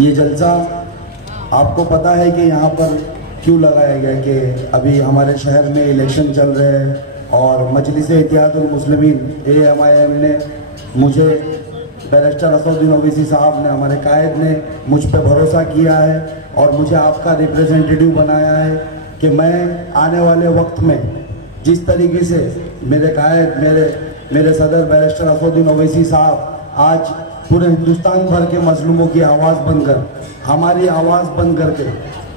ये जलसा आपको पता है कि यहाँ पर क्यों लगाया गया कि अभी हमारे शहर में इलेक्शन चल रहे हैं और मजलिस इत्तेहादुल मुस्लिमीन AMIM ने मुझे बैरिस्टर असदुद्दीन ओवैसी साहब ने, हमारे कायद ने मुझ पर भरोसा किया है और मुझे आपका रिप्रेजेंटेटिव बनाया है कि मैं आने वाले वक्त में जिस तरीके से मेरे कायद मेरे सदर बैरिस्टर असदुद्दीन ओवैसी साहब आज पूरे हिंदुस्तान भर के मजलूमों की आवाज़ बनकर, हमारी आवाज़ बन करके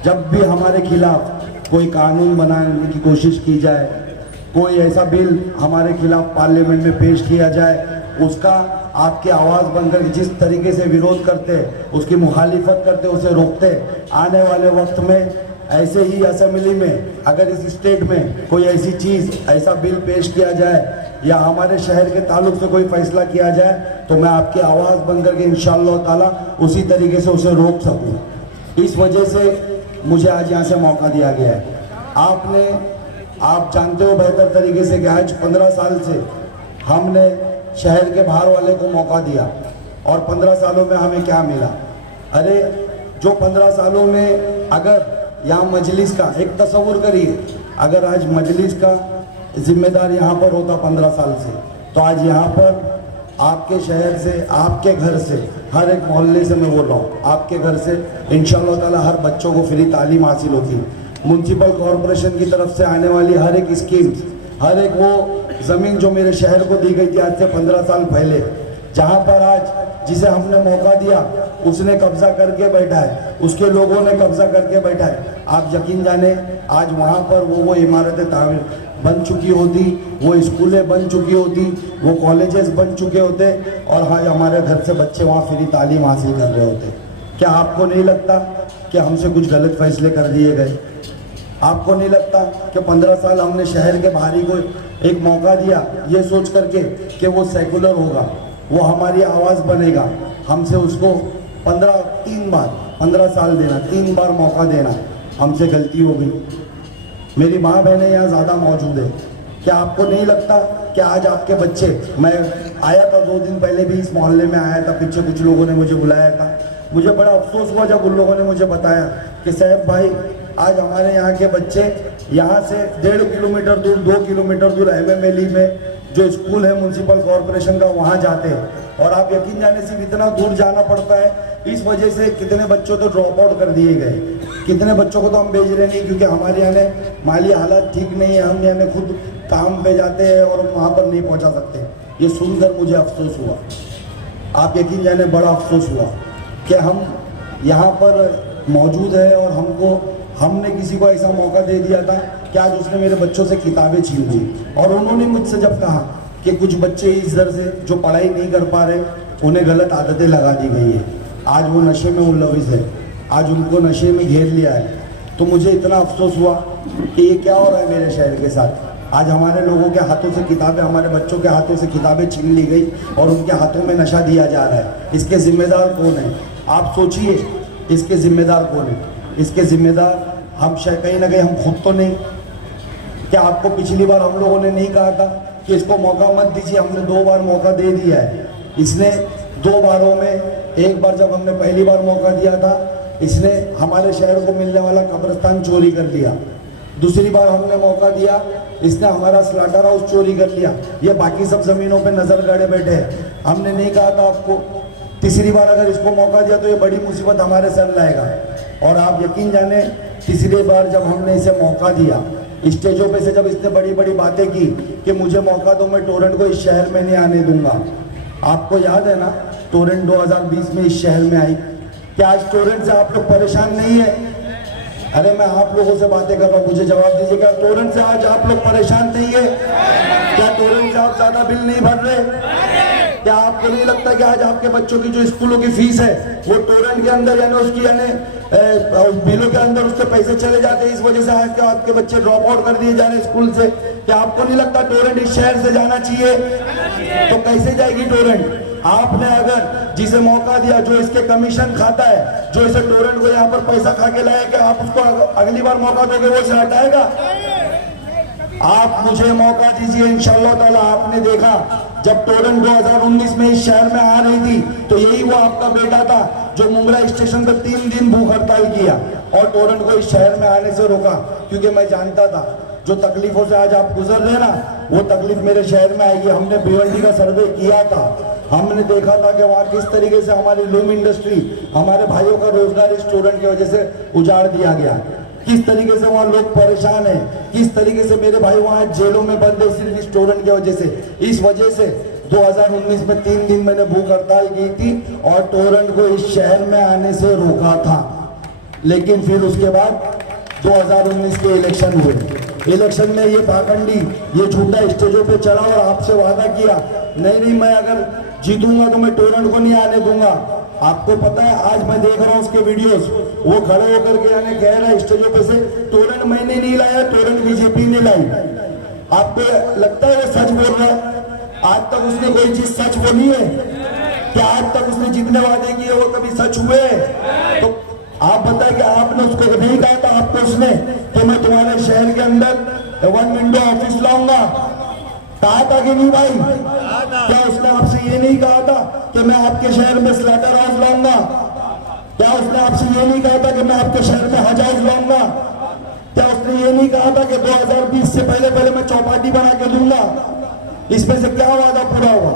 जब भी हमारे खिलाफ कोई कानून बनाने की कोशिश की जाए, कोई ऐसा बिल हमारे खिलाफ पार्लियामेंट में पेश किया जाए, उसका आपकी आवाज़ बनकर जिस तरीके से विरोध करते, उसकी मुखालिफत करते, उसे रोकते, आने वाले वक्त में ऐसे ही असेंबली में अगर इस स्टेट में कोई ऐसी चीज़, ऐसा बिल पेश किया जाए या हमारे शहर के ताल्लुक से कोई फैसला किया जाए तो मैं आपकी आवाज़ बन करके इंशाअल्लाह ताला उसी तरीके से उसे रोक सकूं। इस वजह से मुझे आज यहाँ से मौका दिया गया है। आप जानते हो बेहतर तरीके से कि आज 15 साल से हमने शहर के बाहर वाले को मौका दिया और 15 सालों में हमें क्या मिला। अरे जो 15 सालों में अगर यहाँ मजलिस का एक तस्वुर करिए, अगर आज मजलिस का जिम्मेदार यहाँ पर होता 15 साल से, तो आज यहाँ पर आपके शहर से, आपके घर से, हर एक मोहल्ले से मैं बोल रहा हूँ, आपके घर से इंशाअल्लाह ताला हर बच्चों को फ्री तालीम हासिल होती। म्यूनसिपल कॉरपोरेशन की तरफ से आने वाली हर एक स्कीम, हर एक वो ज़मीन जो मेरे शहर को दी गई थी आज से 15 साल पहले, जहाँ पर आज जिसे हमने मौका दिया उसने कब्जा करके बैठा है, उसके लोगों ने कब्जा करके बैठा है। आप यकीन जाने आज वहाँ पर वो इमारतें तामीर बन चुकी होती, वो स्कूलें बन चुकी होती, वो कॉलेजेस बन चुके होते और हाँ हमारे घर से बच्चे वहाँ फ्री तालीम हासिल कर रहे होते। क्या आपको नहीं लगता कि हमसे कुछ गलत फैसले कर दिए गए? आपको नहीं लगता कि 15 साल हमने शहर के बाहरी को एक मौका दिया ये सोच करके कि वो सेकुलर होगा, वो हमारी आवाज़ बनेगा, हमसे उसको 15 साल देना, 3 बार मौका देना, हमसे गलती हो गई। मेरी माँ बहनें यहाँ ज़्यादा मौजूद है। क्या आपको नहीं लगता कि आज आपके बच्चे, मैं आया था 2 दिन पहले भी इस मोहल्ले में आया था, पीछे कुछ लोगों ने मुझे बुलाया था, मुझे बड़ा अफसोस हुआ जब उन लोगों ने मुझे बताया कि साहब भाई आज हमारे यहाँ के बच्चे यहाँ से 1.5 किलोमीटर दूर, 2 किलोमीटर दूर MMLE में जो स्कूल है म्यूनसिपल कॉरपोरेशन का, वहाँ जाते हैं और आप यकीन जाने सिर्फ इतना दूर जाना पड़ता है। इस वजह से कितने बच्चों तो ड्रॉप आउट कर दिए गए, कितने बच्चों को तो हम भेज रहे नहीं क्योंकि हमारे यहाँ माली हालत ठीक नहीं है, हम यहाँ खुद काम पे जाते हैं और वहाँ पर नहीं पहुँचा सकते। ये सुनकर मुझे अफसोस हुआ, आप यकीन जाने बड़ा अफसोस हुआ कि हम यहाँ पर मौजूद है और हमने किसी को ऐसा मौका दे दिया था कि आज उसने मेरे बच्चों से किताबें छीन ली। और उन्होंने मुझसे जब कहा कि कुछ बच्चे इस दर से जो पढ़ाई नहीं कर पा रहे, उन्हें गलत आदतें लगा दी गई है, आज वो नशे में मुलविस है, आज उनको नशे में घेर लिया है, तो मुझे इतना अफसोस हुआ कि ये क्या हो रहा है मेरे शहर के साथ। आज हमारे लोगों के हाथों से किताबें, हमारे बच्चों के हाथों से किताबें छीन ली गई और उनके हाथों में नशा दिया जा रहा है। इसके जिम्मेदार कौन है? आप सोचिए, इसके जिम्मेदार कौन है? इसके जिम्मेदार हम कहीं ना कहीं हम खुद तो नहीं? क्या आपको पिछली बार हम लोगों ने नहीं कहा था कि इसको मौका मत दीजिए? हमने 2 बार मौका दे दिया है। इसने 2 बारों में, एक बार जब हमने पहली बार मौका दिया था, इसने हमारे शहर को मिलने वाला कब्रिस्तान चोरी कर लिया। दूसरी बार हमने मौका दिया, इसने हमारा स्लाटर हाउस चोरी कर लिया। ये बाकी सब जमीनों पे नजर गाड़े बैठे हैं। हमने नहीं कहा था आपको? तीसरी बार अगर इसको मौका दिया तो ये बड़ी मुसीबत हमारे सर लाएगा। और आप यकीन जाने, तीसरी बार जब हमने इसे मौका दिया, स्टेजों पे से जब इसने बड़ी बड़ी बातें की कि मुझे मौका दो, मैं टोरेंट को इस शहर में नहीं आने दूंगा। आपको याद है ना टोरेंट 2020 में इस शहर में आई? क्या आज टोरेंट से आप लोग परेशान नहीं है? अरे मैं आप लोगों से बातें कर रहा हूँ, मुझे जवाब दीजिए, क्या टोरेंट से आज आप लोग परेशान नहीं है? क्या टोरेंट से आप ज्यादा बिल नहीं भर रहे? क्या आपको नहीं लगता कि आज आपके बच्चों की जो स्कूलों की फीस है वो टोरेंट के अंदर यानी उसकी बिलों के अंदर उसके पैसे चले जाते हैं? इस वजह से आज आपके बच्चे ड्रॉप आउट कर दिए जा रहे हैं स्कूल से। क्या आपको नहीं लगता टोरेंट इस शहर से जाना चाहिए? तो कैसे जाएगी टोरेंट? आपने अगर जिसे मौका दिया, जो इसके कमीशन खाता है, जो इसे टोरेंट को यहाँ पर पैसा खा के लाया, कि आप उसको अगली बार मौका दोगे वो इसे हटाएगा? आप मुझे मौका दीजिए, इंशाअल्लाह ताला। आपने देखा जब टोरेंट 2019 में इस शहर में आ रही थी तो यही वो आपका बेटा था जो मुंब्रा स्टेशन पर 3 दिन भूख हड़ताल किया और टोरंट को इस शहर में आने से रोका, क्योंकि मैं जानता था जो तकलीफों से आज आप गुजर रहे ना, वो तकलीफ मेरे शहर में आएगी। हमने भिवंडी का सर्वे किया था, हमने देखा था कि वहाँ किस तरीके से हमारी लूम इंडस्ट्री, हमारे भाइयों का रोजगार इस टोरंट की वजह से उजाड़ दिया गया, किस तरीके से वहाँ लोग परेशान हैं, किस तरीके से मेरे भाई वहाँ जेलों में बंद है सिर्फ इस टोरंट की वजह से। इस वजह से 2019 में 3 दिन मैंने भूख हड़ताल की थी और टोरंट को इस शहर में आने से रोका था। लेकिन फिर उसके बाद 2019 के इलेक्शन हुए, इलेक्शन में ये पाखंडी, ये झूठा स्टेजों पे चढ़ा और आपसे वादा किया नहीं मैं अगर जीतूंगा तो मैं टोरंट को नहीं आने दूंगा। आपको पता है आज मैं देख रहा हूँ उसके वीडियोस, वो खड़े होकर के यानी कह रहा है स्टेजों पे से टोरंट मैंने नहीं लाया, टोरंट बीजेपी ने लाई। आपको लगता है वो सच बोल रहा है? आज तक उसने कोई चीज सच बोली है क्या? आज तक उसने जितने वादे किए वो कभी सच हुए? तो आप बताएं कि आपने उसको नहीं कहा था आपको उसने कि मैं तुम्हारे शहर के अंदर 1 विंडो ऑफिस लाऊंगा? कहा था कि नहीं भाई? क्या उसने आपसे ये नहीं कहा था कि मैं आपके शहर में स्लैटर हाउस लाऊंगा? क्या उसने आपसे ये नहीं कहा था कि मैं आपके शहर में हज हाउस लाऊंगा? क्या उसने ये नहीं कहा था कि 2020 से पहले मैं चौपाटी बना के दूंगा? इसमें से क्या वादा पूरा हुआ?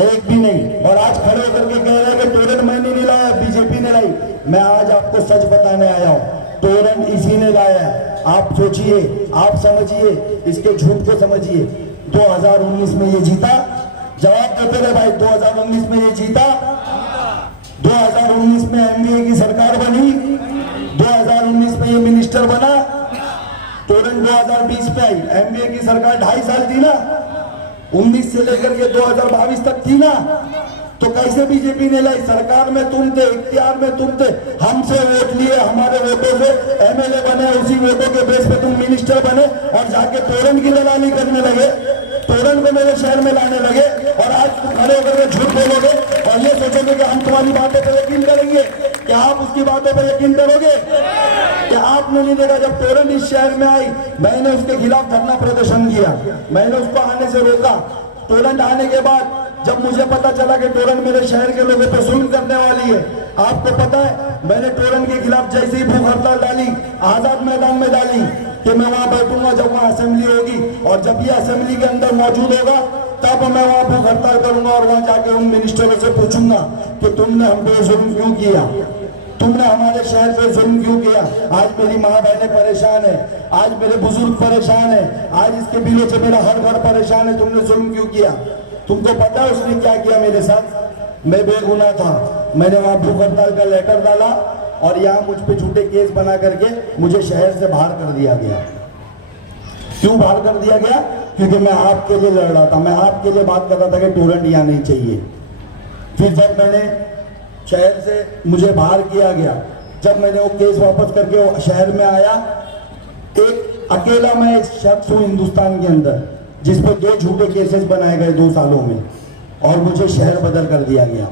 एक भी नहीं। और आज खड़े होकर के कह रहे हैं कि टोरंट मैंने नहीं लाया, बीजेपी ने लाई। मैं आज आपको सच बताने आया हूं, टोरंट इसी ने लाया है। आप सोचिए, आप समझिए, इसके झूठ को समझिए। 2019 में ये जीता, जवाब देते रहे भाई, 2019 में ये जीता, 2019 में एमबीए की सरकार बनी, 2019 में ये मिनिस्टर बना, टोरंट 2020 में आई। एमबीए की सरकार 2.5 साल थी ना, 19 से लेकर के 2022 तक थी ना, तो कैसे बीजेपी ने लाई? सरकार में तुम थे, इख्तियार में तुम थे, हमसे वोट लिए, हमारे वोटों से एमएलए बने, उसी वोटों के बेस पे तुम मिनिस्टर बने और जाके टोरंट की दलाली करने लगे, टोरंट को मेरे शहर में लाने लगे। और आज तुम खड़े होकर के झूठ बोलोगे और ये सोचोगे कि हम तुम्हारी बातों पर यकीन करेंगे। क्या आप उसकी बातों पर यकीन करोगे? क्या आपने नहीं देखा जब टोरंट इस शहर में आई, मैंने उसके खिलाफ धरना प्रदर्शन किया, मैंने उसको आने से रोका। टोरंट आने के बाद जब मुझे पता चला कि टोरंट मेरे शहर के लोगों पे जुल्म करने वाली है, आपको पता है मैंने टोरंट के खिलाफ जैसे ही भूख हड़ताल डाली, आजाद मैदान में डाली कि मैं वहां बैठूंगा जब वहां असेंबली होगी, और जब ये असेंबली के अंदर मौजूद होगा तब मैं वहां भूख हड़ताल करूंगा और वहां जाके उन मिनिस्टरों से पूछूंगा कि तुमने हम पे जुल्म क्यों किया, तुमने हमारे शहर पे जुल्म क्यों किया। आज मेरी माँ बहनें परेशान है, आज मेरे बुजुर्ग परेशान है, आज इसके बिलों से मेरा हर घर परेशान है, तुमने जुल्म क्यों किया? तुमको पता है उसने क्या किया मेरे साथ? मैं बेगुनाह था, मैंने वहां भूख हड़ताल का लेटर डाला और यहाँ मुझ पे झूठे केस बना करके मुझे शहर से बाहर कर दिया गया। क्यों बाहर कर दिया गया? क्योंकि मैं आपके लिए लड़ रहा था, मैं आपके लिए बात कर रहा था कि टोरंट यहाँ नहीं चाहिए। फिर जब मैंने शहर से मुझे बाहर किया गया, जब मैंने वो केस वापस करके वो शहर में आया, एक अकेला मैं शख्स हूँ हिंदुस्तान के अंदर जिस पर 2 झूठे केसेस बनाए गए 2 सालों में, और मुझे शहर बदल कर दिया गया।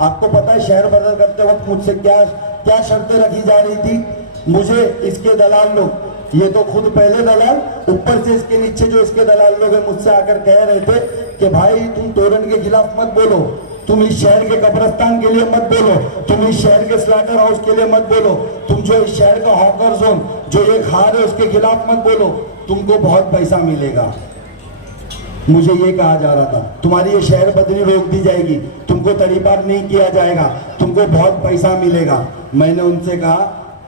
आपको पता है शहर बदल करते वक्त मुझसे क्या शर्तें रखी जा रही थी? मुझे इसके दलाल लोग, ये तो खुद पहले दलाल, ऊपर से इसके नीचे जो इसके दलाल लोग हैं मुझसे आकर कह रहे थे कि भाई तुम टोरंट के खिलाफ मत बोलो, तुम इस शहर के कब्रिस्तान के लिए मत बोलो, तुम इस शहर के स्लैटर हाउस के लिए मत बोलो, तुम जो इस शहर का हॉकर जोन जो ये खा रहे उसके खिलाफ मत बोलो, तुमको बहुत पैसा मिलेगा। मुझे ये कहा जा रहा था तुम्हारी ये शहर बदली रोक दी जाएगी, तुमको तड़ीपार नहीं किया जाएगा, तुमको बहुत पैसा मिलेगा। मैंने उनसे कहा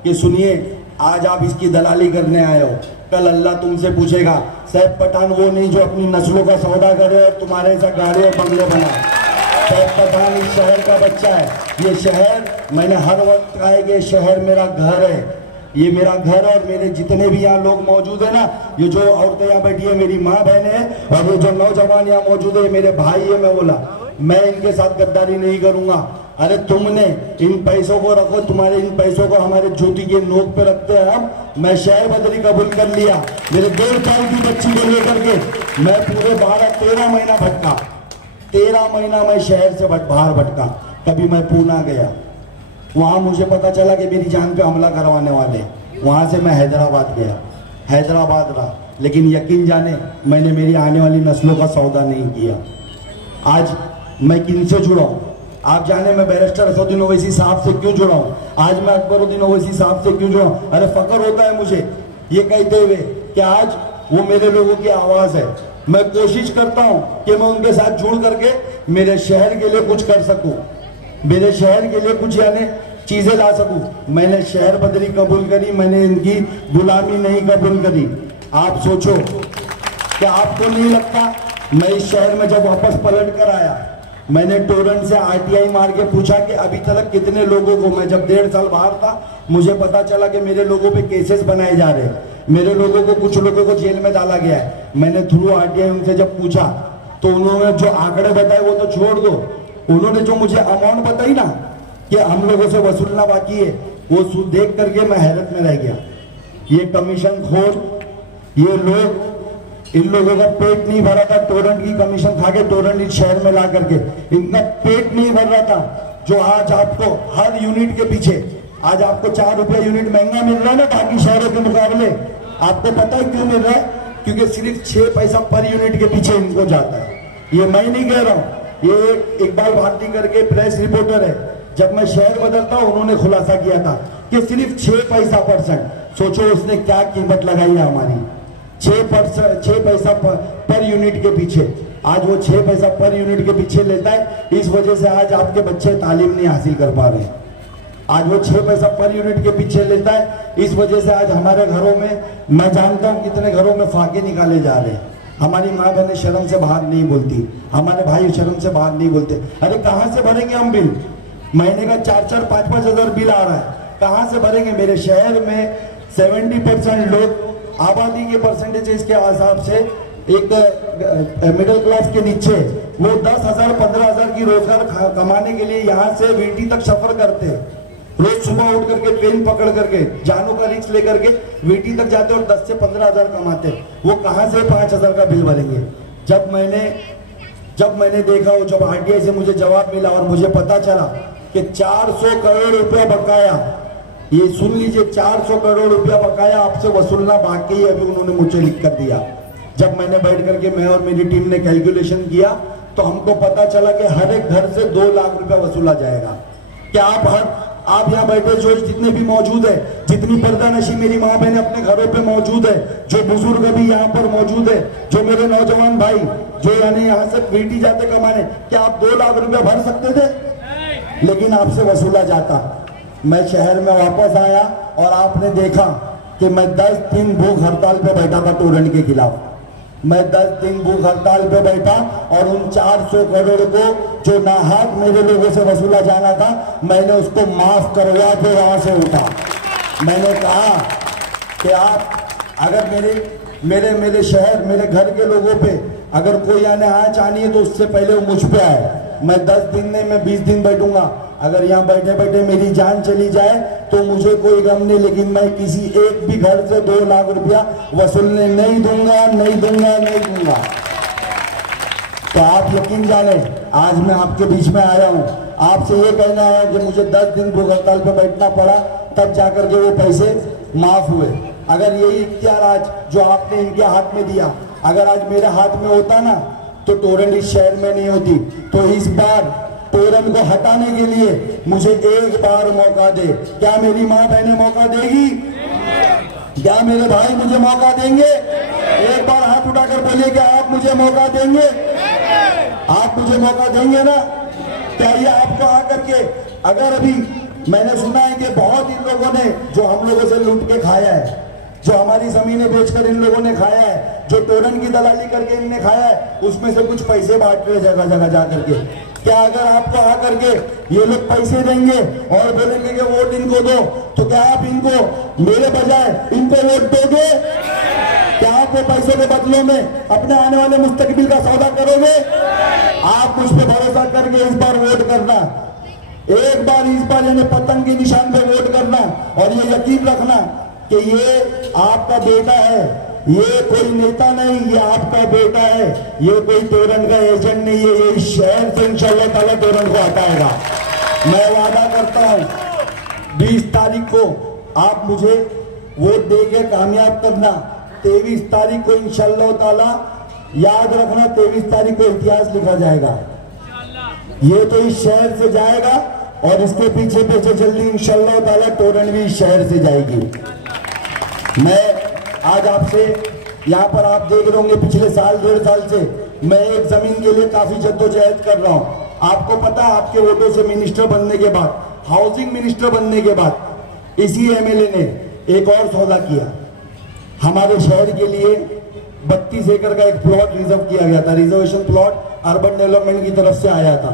कि सुनिए, आज आप इसकी दलाली करने आए हो, कल अल्लाह तुमसे पूछेगा। सैफ पठान वो नहीं जो अपनी नस्लों का सौदा करे और तुम्हारे ऐसा गाड़ी और बंगले बनाए। सैफ पठान इस शहर का बच्चा है। ये शहर, मैंने हर वक्त कहा है कि शहर मेरा घर है, ये मेरा घर और मेरे जितने भी यहाँ लोग मौजूद है ना, ये जो औरतें यहाँ बैठी है मेरी माँ बहन है, और ये जो नौजवान यहाँ मौजूद है मेरे भाई है। मैं बोला मैं इनके साथ गद्दारी नहीं करूंगा। अरे तुमने इन पैसों को रखो, तुम्हारे इन पैसों को हमारे जूती के नोक पे रखते हैं हम। मैं शहर बदली कबूल कर लिया, मेरे 1.5 साल की बच्ची को लेकर के मैं पूरे 12-13 महीना भटका, 13 महीना मैं शहर से बाहर भटका। कभी मैं पूना गया, वहां मुझे पता चला कि मेरी जान पे हमला करवाने वाले, वहां से मैं हैदराबाद गया, हैदराबाद रहा, लेकिन यकीन जाने मैंने मेरी आने वाली नस्लों का सौदा नहीं किया। आज मैं किन से जुड़ा हूं? आप जाने मैं बैरिस्टर असदुद्दीन ओवैसी साहब से क्यों जुड़ा हूं, आज मैं अकबरुद्दीन ओवैसी साहब से क्यों जुड़ा हूं। अरे फक्र होता है मुझे ये कहते हुए कि आज वो मेरे लोगों की आवाज है। मैं कोशिश करता हूं कि मैं उनके साथ जुड़ करके मेरे शहर के लिए कुछ कर सकूं, मेरे शहर के लिए कुछ यानी चीजें ला सकूं। मैंने शहर बदली कबूल करी, मैंने इनकी गुलामी नहीं कबूल करी। आप सोचो कि आपको नहीं लगता मैं इस शहर में जब वापस पलट कर आया, मैंने टोरंट से आरटीआई मार के पूछा कि अभी तक कितने लोगों को, मैं जब 1.5 साल बाहर था मुझे पता चला कि मेरे लोगों पे केसेस बनाए जा रहे हैं, मेरे लोगों को, कुछ लोगों को जेल में डाला गया है। मैंने थ्रू आरटीआई उनसे जब पूछा तो उन्होंने जो आंकड़े बताए वो तो छोड़ दो, उन्होंने जो मुझे अमाउंट बताई ना कि हम लोगों से वसूलना बाकी है, वो देख करके मैं हैरत में रह गया। ये कमीशन खोर, ये लोग, इन लोगों का पेट नहीं भरा था टोरंट की कमीशन खा के, टोरंट इस शहर में ला करके इनका पेट नहीं भर रहा था। जो आज आपको हर यूनिट के पीछे, आज आपको 4 रुपया यूनिट महंगा मिल रहा है ना बाकी शहरों के मुकाबले, आपको पता है क्यों मिल रहा है? क्योंकि सिर्फ 6 पैसा पर यूनिट के पीछे इनको जाता है। ये मैं नहीं कह रहा हूं, ये इकबाल भारती करके प्रेस रिपोर्टर है, जब मैं शहर बदलता उन्होंने खुलासा किया था कि सिर्फ 6 पैसा %। सोचो उसने क्या कीमत लगाई है हमारी, 6 पैसा पर यूनिट के पीछे। आज वो 6 पैसा पर यूनिट के पीछे लेता है, इस वजह से आज आपके बच्चे तालीम नहीं हासिल कर पा रहे। आज वो 6 पैसा पर यूनिट के पीछे लेता है, इस वजह से आज हमारे घरों में, मैं जानता हूं कितने घरों में फाके निकाले जा रहे हैं। हमारी माँ बहनें शर्म से बाहर नहीं बोलती, हमारे भाई शर्म से बाहर नहीं बोलते। अरे कहां से भरेंगे हम बिल? महीने का 4-4, 5-5 हजार बिल आ रहा है, कहां से भरेंगे? मेरे शहर में 70% लोग, आबादी के परसेंटेज के हिसाब से एक मिडिल क्लास के नीचे, वो 10,000 15,000 की रोजगार कमाने के लिए यहाँ से वीटी तक सफर करते हैं। रोज सुबह उठ करके ट्रेन पकड़ करके, जानों का रिक्स लेकर के वीटी तक जाते और 10 से 15,000 कमाते। वो कहां से 5,000 का बिल भरेंगे? जब मैंने देखा, वो जब आरटीआई से मुझे जवाब मिला और मुझे पता चला कि 400 करोड़ रुपया बकाया, ये सुन लीजिए, 400 करोड़ रुपया बकाया आपसे वसूलना बाकी है, अभी उन्होंने मुझे लिख कर दिया। जब मैंने बैठ करके, मैं और मेरी टीम ने कैलकुलेशन किया तो हमको पता चला कि हर एक घर से 2 लाख रुपया वसूला जाएगा। क्या आप यहाँ बैठे जो जितने भी मौजूद है, जितनी पर्दानशी मेरी माँ बहन अपने घरों पे मौजूद है, जो बुजुर्ग भी यहाँ पर मौजूद है, जो मेरे नौजवान भाई जो यानी यहाँ से वीटी जाते कमाने, क्या आप 2 लाख रुपया भर सकते थे? लेकिन आपसे वसूला जाता। मैं शहर में वापस आया और आपने देखा कि मैं 10 दिन भूख हड़ताल पे बैठा था टोरंट के खिलाफ। मैं 10 दिन भूख हड़ताल पे बैठा और उन 400 करोड़ को जो नाहक मेरे लोगों से वसूला जाना था, मैंने उसको माफ करवा के वहां से उठा। मैंने कहा कि आप अगर मेरे शहर, मेरे घर के लोगों पे अगर कोई आने आँच आनी है तो उससे पहले वो मुझ पे आए। मैं 10 दिन नहीं, मैं 20 दिन बैठूंगा। अगर यहाँ बैठे बैठे मेरी जान चली जाए तो मुझे कोई गम नहीं, लेकिन मैं किसी एक भी घर से 2 लाख रुपया वसूलने नहीं दूंगा, नहीं दूंगा, नहीं दूंगा। तो आप यकीन जाने, आज मैं आपके बीच में आया हूँ, आपसे ये कहना है कि मुझे 10 दिन भूख हड़ताल पे बैठना पड़ा, तब जाकर के वो पैसे माफ हुए। अगर यही इख्तियार आज जो आपने इनके हाथ में दिया, अगर आज मेरे हाथ में होता ना, तो टोरंट इस शहर में नहीं होती। तो इस बार टोरंट को हटाने के लिए मुझे एक बार मौका दे। क्या मेरी माँ बहनें मौका देगी? क्या मेरे भाई मुझे मौका देंगे? एक बार हाथ उठाकर बोलिए कि आप मुझे मौका देंगे? आप मुझे मौका देंगे ना? क्या ये आपको आकर के, अगर अभी मैंने सुना है कि बहुत इन लोगों ने जो हम लोगों से लूट के खाया है, जो हमारी जमीनें बेचकर इन लोगों ने खाया है, जो टोरंट की दलाली करके इनने खाया है, उसमें से कुछ पैसे बांट रहे जगह जगह जा करके। क्या अगर आपको आकर के ये लोग पैसे देंगे और बोलेंगे कि वोट इनको दो, तो क्या आप इनको मेरे बजाय इनको वोट दोगे? क्या आप वो पैसों के बदलों में अपने आने वाले मुस्तकबिल का सौदा करोगे? आप मुझ पर भरोसा करके इस बार वोट करना, एक बार इस बार यानी पतंग के निशान पे वोट करना, और ये यकीन रखना कि ये आपका बेटा है, ये कोई नेता नहीं, ये आपका बेटा है, ये कोई टोरंट का एजेंट नहीं है। ये इस शहर से इंशाअल्लाह ताला टोरंट को हटाएगा। मैं वादा करता हूं 20 तारीख को आप मुझे वोट देके कामयाब करना। 23 तारीख को इंशाअल्लाह ताला, याद रखना, 23 तारीख को इतिहास लिखा जाएगा। ये तो इस शहर से जाएगा और इसके पीछे पीछे जल्दी इंशाल्लाह ताला तोरण भी इस शहर से जाएगी। मैं आज आपसे यहाँ पर आप देख रहे होंगे पिछले साल 1.5 साल से मैं एक जमीन के लिए काफी जद्दोजहद कर रहा हूँ। आपको पता है आपके वोटों से मिनिस्टर बनने के बाद, हाउसिंग मिनिस्टर बनने के बाद इसी एमएलए ने एक और सौदा किया। हमारे शहर के लिए 32 एकड़ का एक प्लॉट रिजर्व किया गया था, रिजर्वेशन प्लॉट अर्बन डेवलपमेंट की तरफ से आया था।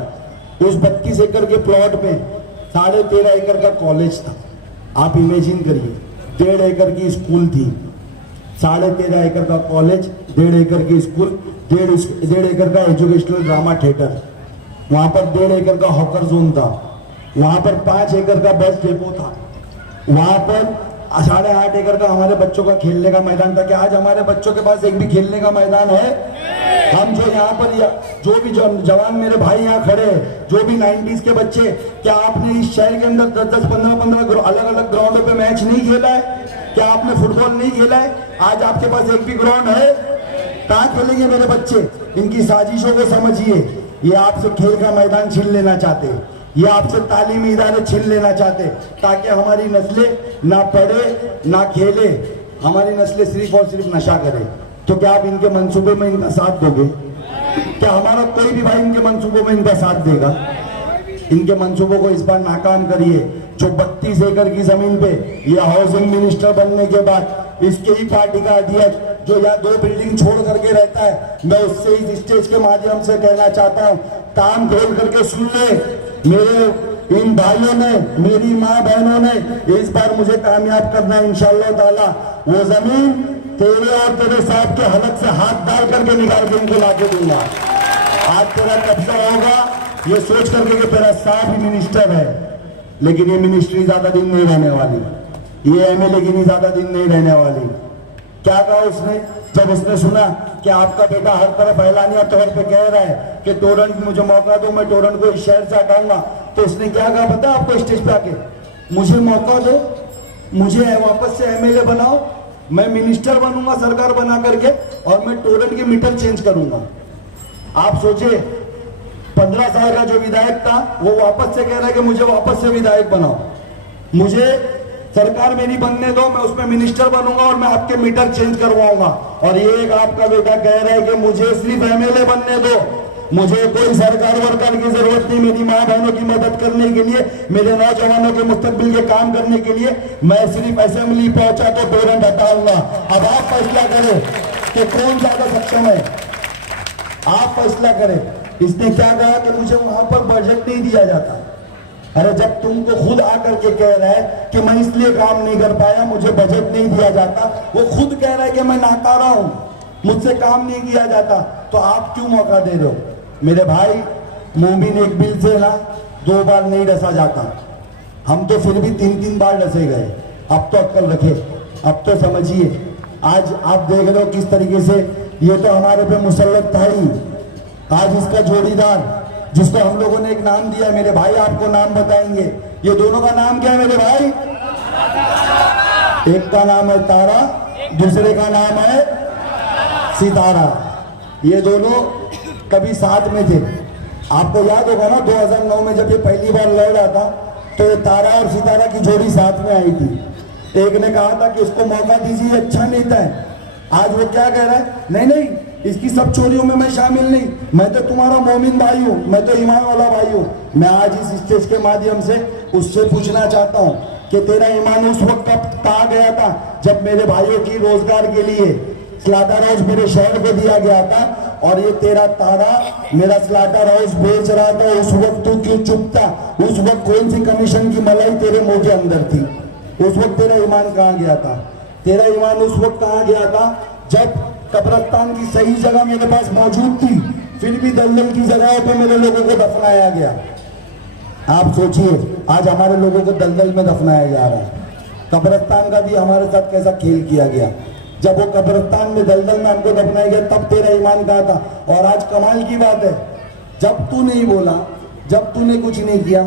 उस 32 एकड़ के प्लॉट में 13.5 एकड़ का कॉलेज था। आप इमेजिन करिए, 1.5 एकड़ की स्कूल थी, 13.5 एकड़ का कॉलेज, 1.5 एकड़ की स्कूल, 1.5 एकड़ का एजुकेशनल ड्रामा थिएटर, वहां पर 1.5 एकड़ का हॉकर जोन था, वहां पर 5 एकड़ का बस डेपो था, वहां पर 8.5 एकड़ का हमारे बच्चों का खेलने का मैदान था। क्या आज हमारे बच्चों के पास एक भी खेलने का मैदान है? हम जो यहाँ पर जो भी जवान मेरे भाई यहाँ खड़े हैं, जो भी 90s के बच्चे, क्या आपने इस शहर के अंदर 10-10, 15-15 अलग अलग ग्राउंडों पे मैच नहीं खेला है? क्या आपने फुटबॉल नहीं खेला है? आज आपके पास एक भी ग्राउंड है? कहाँ खेलेंगे मेरे बच्चे? इनकी साजिशों को समझिए। ये आपसे खेल का मैदान छीन लेना चाहते हैं, ये आपसे तालीमी इदारे छीन लेना चाहते, ताकि हमारी नस्लें ना पढ़े ना खेले, हमारी नस्लें सिर्फ और सिर्फ नशा करे। तो क्या आप इनके मंसूबे में इनका साथ दोगे? क्या हमारा कोई भी भाई इनके मंसूबों में इनका साथ देगा? इनके मंसूबों को इस बार नाकाम करिए। जो 32 एकड़ की जमीन पे ये हाउसिंग मिनिस्टर बनने के बाद इसके ही पार्टी का अध्यक्ष जो यहाँ 2 बिल्डिंग छोड़ करके रहता है, मैं उससे इस स्टेज के माध्यम से कहना चाहता हूँ, कान खोल करके सुन ले। मेरे इन भाइयों ने, मेरी माँ बहनों ने इस बार मुझे कामयाब करना है इंशाअल्लाह ताला। वो जमीन तेरे और तेरे साहब के हलक से हाथ डाल करके निकाल के इनको लाके दूंगा। आज तेरा कब्जा होगा ये सोच करके कि तेरा साहब ही मिनिस्टर है, लेकिन ये मिनिस्ट्री ज्यादा दिन नहीं रहने वाली, ये एमएलए की ज्यादा दिन नहीं रहने वाली। क्या कहा उसने? जब उसने सुना कि आपका बेटा हर तरफ ऐलानिया तौर पे कह रहा है कि तोरण मुझे मौका दो, मैं तोरण को इस शहर से हटाऊंगा, तो उसने क्या कहा पता है आपको? स्टेज पे आके, मुझे मौका दो, मुझे वापस से एमएलए बनाओ, मैं मिनिस्टर बनूंगा सरकार बना करके और मैं तोरण की मीटर चेंज करूंगा। आप सोचिए, 15 साल का जो विधायक था वो वापस से कह रहा है कि मुझे वापस से विधायक बनाओ, मुझे सरकार मेरी बनने दो, मैं उसमें मिनिस्टर बनूंगा और मैं आपके मीटर चेंज करवाऊंगा। और ये एक आपका बेटा कह रहा है कि मुझे सिर्फ एमएलए बनने दो, मुझे कोई सरकार वरकार की जरूरत नहीं, मेरी माँ बहनों की मदद करने के लिए, मेरे नौजवानों के मुस्तकबिल के काम करने के लिए मैं सिर्फ असेंबली पहुंचा तो तोरण हटाऊंगा। अब आप फैसला करें कि कौन ज्यादा सक्षम है, आप फैसला करें। इसने क्या कहा कि मुझे वहां पर बजट नहीं दिया जाता। अरे जब तुमको खुद आकर के कह रहा है कि मैं इसलिए काम नहीं कर पाया, मुझे बजट नहीं दिया जाता, वो खुद कह रहा है कि मैं नाकारा हूं, मुझसे काम नहीं किया जाता, तो आप क्यों मौका दे रहे हो? मेरे भाई, मोमिन एक बिल से ना 2 बार नहीं डसा जाता, हम तो फिर भी 3-3 बार डसे गए। अब तो अक्ल रखे, अब तो समझिए। आज आप देख रहे हो किस तरीके से ये तो हमारे पे मुसल्लत था ही। आज इसका जोड़ीदार जिसको हम लोगों ने एक नाम दिया, मेरे भाई आपको नाम बताएंगे, ये दोनों का नाम क्या है मेरे भाई? एक का नाम है तारा, दूसरे का नाम है सितारा। ये दोनों कभी साथ में थे। आपको याद होगा ना 2009 में जब ये पहली बार लड़ रहा था तो ये तारा और सितारा की जोड़ी साथ में आई थी। एक ने कहा था कि उसको मौका दीजिए, अच्छा नेता है। आज वो क्या कह रहा है? नहीं नहीं, इसकी सब चोरियों में मैं शामिल नहीं, मैं तो तुम्हारा मोमिन भाई हूँ, मैं तो ईमान वाला भाई हूँ। मैं आज इस स्टेज के माध्यम से उससे पूछना चाहता हूँ कि तेरा ईमान उस वक्त कब आ गया था जब मेरे भाइयों की रोजगार के लिए स्लाटर हाउस मेरे शहर को दिया गया था, और ये तेरा तारा मेरा स्लाटर हाउस बेच रहा था, उस वक्त तू क्यों चुप था? उस वक्त कौन सी कमीशन की मलाई तेरे मुंह के अंदर थी? उस वक्त तेरा ईमान कहाँ गया था? तेरा ईमान उस वक्त कहाँ गया था जब कब्रिस्तान की सही जगह मेरे पास मौजूद थी, फिर भी दलदल की जगहों पे मेरे लोगों को दफनाया गया। आप सोचिए, आज हमारे लोगों को दलदल में दफनाया जा रहा है। कब्रिस्तान का भी हमारे साथ कैसा खेल किया गया। जब वो कब्रिस्तान में दलदल में हमको दफनाया गया तब तेरा ईमान कहाँ था? और आज कमाल की बात है, जब तू नहीं बोला, जब तूने कुछ नहीं किया,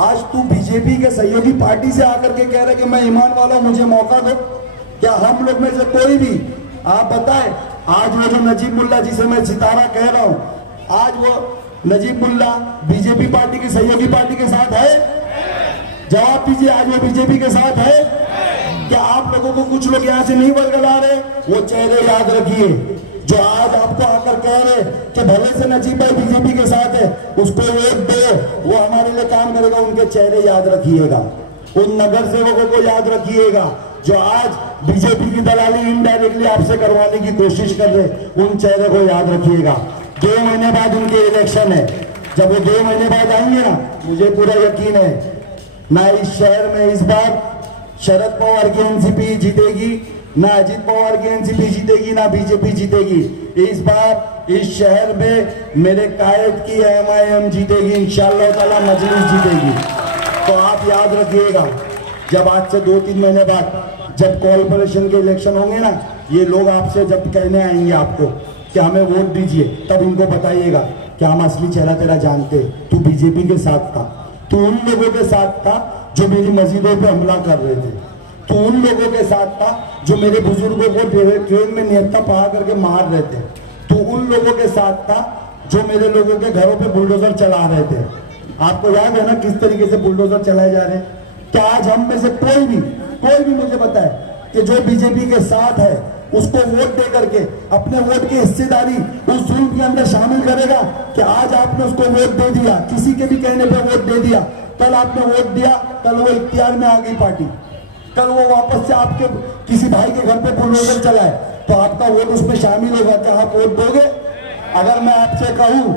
आज तू बीजेपी के सहयोगी पार्टी से आकर के कह रहे कि मैं ईमान वाला हूं, मुझे मौका दो। क्या हम लोग में से कोई भी आप बताएं? आज वो जो नजीब मुल्ला जिसे मैं सितारा कह रहा हूं, आज वो नजीब मुल्ला बीजेपी पार्टी की सहयोगी पार्टी के साथ है? जवाब दीजिए, आज वो बीजेपी के साथ है? क्या आप लोगों को कुछ लोग यहाँ से नहीं बरगला रहे? वो चेहरे याद रखिए जो आज आपको आकर कह रहे कि भले से नजीब भाई बीजेपी के साथ है, उसको वोट दो, वो हमारे लिए काम करेगा। उनके चेहरे याद रखिएगा, उन नगर सेवकों को याद रखिएगा जो आज बीजेपी की दलाली इनडायरेक्टली आपसे करवाने की कोशिश कर रहे, उन चेहरे को याद रखिएगा। 2 महीने बाद उनके इलेक्शन है, जब वो 2 महीने बाद आएंगे ना, मुझे पूरा यकीन है ना इस शहर में इस बार शरद पवार की एनसीपी जीतेगी, ना अजीत पवार की एनसीपी जीतेगी, ना बीजेपी जीतेगी। इस बार इस शहर में मेरे कायद की एमआईएम जीतेगी, इंशाअल्लाह ताला मजलिस जीतेगी। तो आप याद रखिएगा, जब आज से 2-3 महीने बाद जब कॉर्पोरेशन के इलेक्शन होंगे ना, ये लोग आपसे जब कहने आएंगे आपको कि हमें वोट दीजिए, तब इनको बताइएगा कि हम असली चेहरा तेरा जानते, तू बीजेपी के साथ था, तू उन लोगों के साथ था जो मेरी मस्जिदों पे हमला कर रहे थे, तू उन लोगों के साथ था जो मेरे बुजुर्गों को ट्रेन में निहत्था पहा करके मार रहे थे, तू उन लोगों के साथ था जो मेरे लोगों के घरों पे बुलडोजर चला रहे थे। आपको याद है ना किस तरीके से बुलडोजर चलाए जा रहे हैं? क्या आज हम में से कोई भी मुझे बताए कि जो बीजेपी के साथ है उसको वोट दे करके अपने वोट की हिस्सेदारी उस जुल्म के अंदर शामिल करेगा? कि आज आपने उसको वोट दे दिया, किसी के भी कहने पर वोट दे दिया, कल आपने वोट दिया, कल वो इख्तियार में आ गई पार्टी, कल वो वापस से आपके किसी भाई के घर पे बुलडोजर चलाए, तो आपका वोट उसमें शामिल होगा? क्या आप वोट दोगे? अगर मैं आपसे कहूं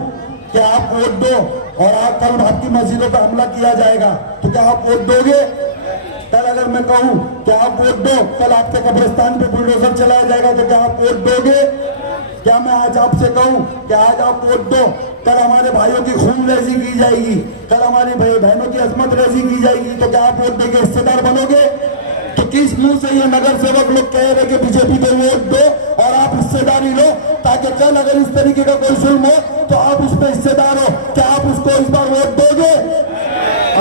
कि आप वोट दो और आप कल आपकी मस्जिदों पर हमला किया जाएगा, तो क्या आप वोट दोगे? कल अगर मैं कहूं कि आप वोट दो, कल आपके कब्रिस्तान पे बुलडोजर चलाया जाएगा, तो क्या आप वोट दोगे? क्या मैं आज आपसे कहूं कि आज आप वोट दो, कल हमारे भाइयों की खून रेजी की जाएगी, कल हमारी बहनों की अजमत रेजी की जाएगी, तो क्या आप वोट देके हिस्सेदार बनोगे? तो किस मुंह से ये नगर सेवक लोग कह रहे कि बीजेपी को वोट दो और आप हिस्सेदारी लो, ताकि कल अगर इस तरीके का कोई जुल्म हो तो आप उस पर हिस्सेदार हो? क्या आप उसको इस बार वोट दोगे?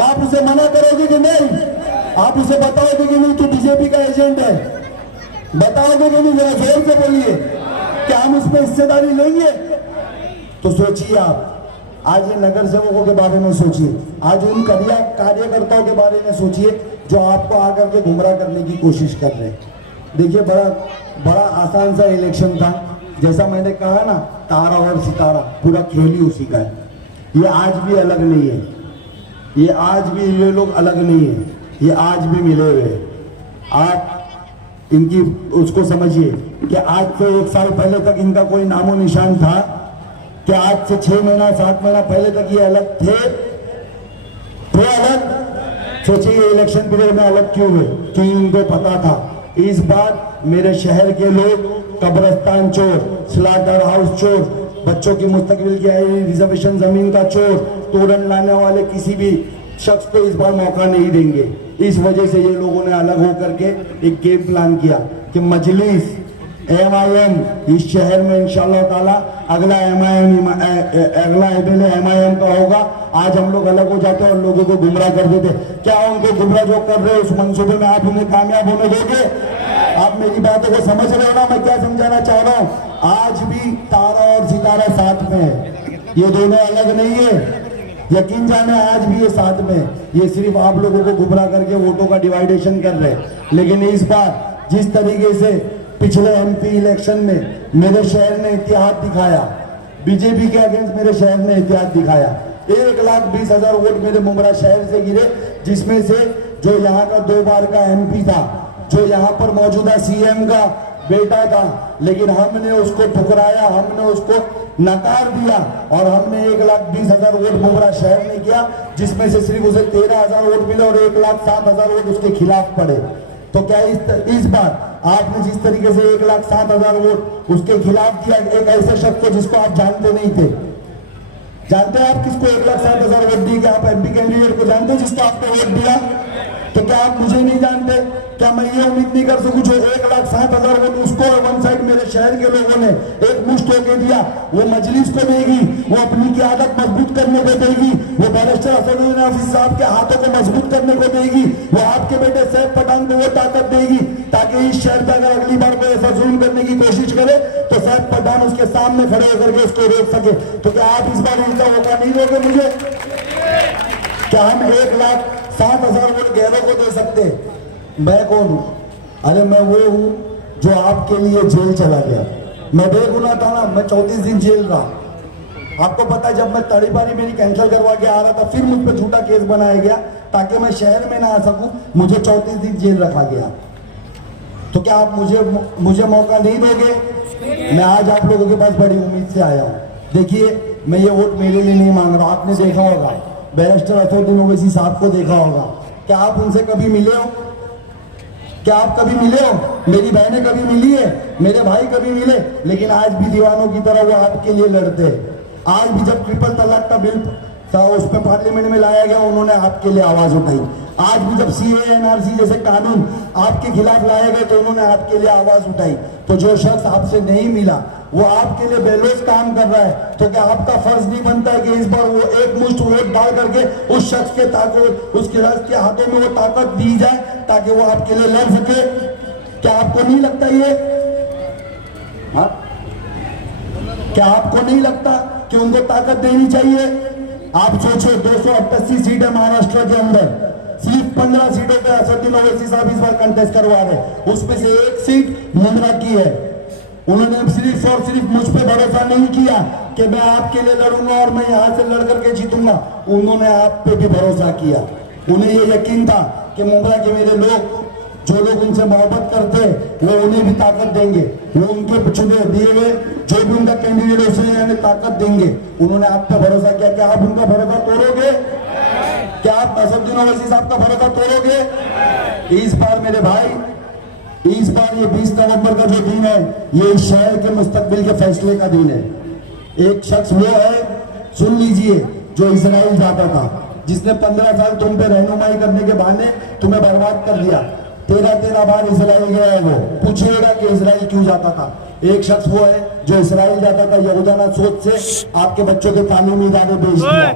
आप उसे मना करोगे कि नहीं? आप उसे बताओगे कि नहीं तू बीजेपी का एजेंट है? बताओगे कि नहीं? जरा जोर से बोलिए, क्या हम उसमें हिस्सेदारी लेंगे? तो सोचिए आप, आज ये नगर सेवकों के बारे में सोचिए, आज उन कार्यकर्ताओं के बारे में सोचिए जो आपको आकर के गुमराह करने की कोशिश कर रहे हैं। देखिए, बड़ा आसान सा इलेक्शन था, जैसा मैंने कहा ना, तारा और सितारा, पूरा खेल ही उसी का है। ये आज भी अलग नहीं है, ये आज भी ये लोग अलग नहीं है, ये आज भी मिले हुए हैं। आप इनकी उसको समझिए कि आज से 1 साल पहले तक इनका कोई नामो निशान था? कि आज से 6 महीना 7 महीना पहले तक ये अलग थे अलग? सोचिए इलेक्शन पीरियड में अलग क्यों हुए? कि इनको पता था इस बार मेरे शहर के लोग कब्रिस्तान चोर, स्लाटर हाउस चोर, बच्चों की मुस्तकबिल की रिजर्वेशन जमीन का चोर, तोड़न लाने वाले किसी भी शख्स को इस बार मौका नहीं देंगे। इस वजह से ये लोगों ने अलग होकर के एक गेम प्लान किया कि मजलिस एमआईएम इस शहर में इंशाअल्लाह ताला अगला एमएलए एमआईएम का होगा। आज हम लोग अलग हो जाते हैं और लोगों को गुमराह कर देते। क्या उनको गुमराह जो कर रहे हैं उस मंसूबे में आप उन्हें कामयाब होने दोगे? आप मेरी बातों को समझ रहे हो ना? मैं क्या समझाना चाह रहा हूँ? आज भी तारा और सितारा साथ में है, ये दोनों अलग नहीं है। यकीन जाने आज भी ये साथ में, ये सिर्फ आप लोगों को गुमराह करके वोटों का डिवाइडेशन कर रहे हैं। लेकिन इस बार जिस तरीके से पिछले एमपी इलेक्शन में मेरे शहर ने इतिहाद दिखाया, बीजेपी के अगेंस्ट मेरे शहर ने इतिहाद दिखाया, 1,20,000 वोट मेरे मुमरा शहर से गिरे, जिसमें से जो यहाँ का 2 बार का एमपी था, जो यहाँ पर मौजूदा सीएम का बेटा था, लेकिन हमने उसको ठुकराया, हमने उसको नकार दिया और हमने 1,20,000 वोट मुमरा शहर ने किया, जिसमें से सिर्फ उसे 13,000 वोट मिले और 1,07,000 वोट उसके खिलाफ पड़े। तो क्या इस बार आपने जिस तरीके से 1,07,000 वोट उसके खिलाफ दिया, एक ऐसे शख्स को जिसको आप जानते नहीं थे? जानते हैं आप किसको 1,07,000 वोट दी? क्या आप एमपी कैंडिडेट को जानते हैं जिसको आपने वोट दिया? तो क्या आप मुझे नहीं जानते? क्या मैं ये उम्मीद नहीं कर सकूं जो 1,07,000 वोट उसको वन साइड मेरे शहर के लोगों ने एक मुश्त के दिया, वो मजलिस को देगी, वो अपनी क़यादत मजबूत करने को देगी, वो बैरिस्टर असदुद्दीन ओवैसी साहब के हाथों को मजबूत करने को देगी, वो आपके बेटे सैफ पठान को वो ताकत देगी ताकि इस शहर पे अगर अगली बार कोई ऐसा जुल्म करने की कोशिश करे तो सैफ पठान उसके सामने खड़े होकर के उसको रोक सके। तो क्या आप इस बार उनका मौका नहीं दोगे मुझे? क्या हम 1,07,000 वोट गैरों को दे सकते? मैं कौन हूं? अरे मैं वो हूं जो आपके लिए जेल चला गया। मैं बेगुनाह था ना, मैं 34 दिन जेल रहा। आपको पता है जब मैं तड़ीपारी मेरी कैंसिल करवा के आ रहा था फिर मुझ पर झूठा केस बनाया गया ताकि मैं शहर में ना आ सकूं, मुझे 34 दिन जेल रखा गया। तो क्या आप मुझे मौका नहीं दोगे? मैं आज आप लोगों के पास बड़ी उम्मीद से आया हूं। देखिए मैं ये वोट मेरे लिए नहीं मांग रहा, आपने देखा होगा बैरिस्टर असदुद्दीन ओवैसी साहब को देखा होगा। क्या आप उनसे कभी मिले हो? क्या आप कभी मिले हो? मेरी बहनें कभी मिली है, मेरे भाई कभी मिले? लेकिन आज भी दीवानों की तरह वो आपके लिए लड़ते हैं। आज भी जब ट्रिपल तलाक का बिल था उस पर पार्लियामेंट में लाया गया उन्होंने आपके लिए आवाज उठाई। आज भी जब CAA NRC जैसे कानून आपके खिलाफ लाए गए तो उन्होंने आपके लिए आवाज उठाई। तो जो शख्स आपसे नहीं मिला वो आपके लिए बेलोस काम कर रहा है, तो क्या आपका फर्ज नहीं बनता है कि इस बार वो एक मुश्त वोट डाल करके उस शख्स के उसके शख्स के हाथों में वो ताकत दी जाए ताकि वो आपके लिए लड़ सके? क्या आपको नहीं लगता ये? हाँ, क्या आपको नहीं लगता कि उनको ताकत देनी चाहिए? आप सोचो 288 सीट है महाराष्ट्र के अंदर, सिर्फ 15 सीटों पे असदुद्दीन ओवैसी साहब इस बार कंटेस्ट करवा रहे, उसमें से एक सीट मुंद्रा की है। उन्होंने सिर्फ और सिर्फ मुझ पे भरोसा नहीं किया कि मैं आपके लिए लड़ूंगा और मैं यहां से लड़ करके जीतूंगा, उन्होंने आप पे भी भरोसा किया। उन्हें ये यकीन था कि मुंद्रा के मेरे लोग, जो लोग उनसे मोहब्बत करते वो उन्हें भी ताकत देंगे, वो उनके चुने दिए हुए जो भी उनका कैंडिडेट उसे ताकत देंगे। उन्होंने आप पे भरोसा किया। क्या आप उनका भरोसा तोड़ोगे? क्या आप असदुद्दीन ओवैसी साहब का भरोसा तोड़ोगे? इस बार मेरे भाई, इस बार ये 20 नवंबर का जो दिन है ये इस शहर के मुस्तकबिल के फैसले का दिन है। एक शख्स वो है, सुन लीजिए, जो इजराइल जाता था, जिसने 15 साल तुम पे रहनुमाई करने के बहाने तुम्हें बर्बाद कर दिया। 13 बार इजराइल गया है। वो पूछिएगा कि इजराइल क्यों जाता था। एक शख्स वो है जो इजराइल जाता था यहूदाना सोच से आपके बच्चों के तालीमी इदारे भेज दिया,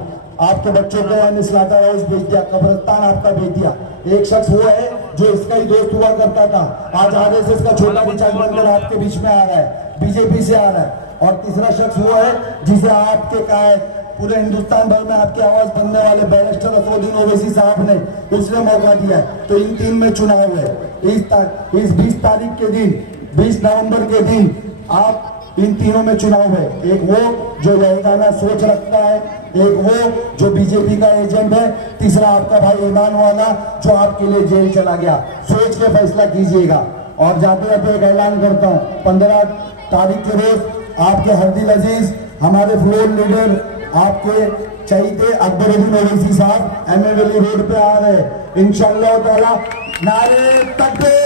आपके बच्चों को स्लाटर हाउस भेज दिया, कब्रिस्तान आपका भेज दिया। एक शख्स वो है जो इसका ही दोस्त हुआ करता था, आज RSS का छोटा रिचार्ज बनकर आपके बीच में आ रहा है, बीजेपी से आ रहा है। और तीसरा शख्स वो है जिसे आपके कायद पूरे हिंदुस्तान भर में आपकी आवाज बनने वाले बैरिस्टर असदुद्दीन ओवैसी साहब ने उसने मौका दिया है। तो इन 3 में चुनाव है। इस 20 तारीख के दिन, 20 नवंबर के दिन आप इन तीनों में चुनाव है। एक वो जो यहूदाना सोच रखता है, एक वो जो बीजेपी का एजेंट है, तीसरा आपका भाई ईमान वाला जो आपके लिए जेल चला गया। सोच के फैसला कीजिएगा। और जाते जाते एक ऐलान करता हूँ, 15 तारीख के रोज आपके हरदिल अजीज, हमारे फ्लोर लीडर, आपके चहीते अकबरुद्दीन ओवैसी साहब MA वैली रोड पे आ रहे, इंशाअल्लाह ताला। नारे तकबीर।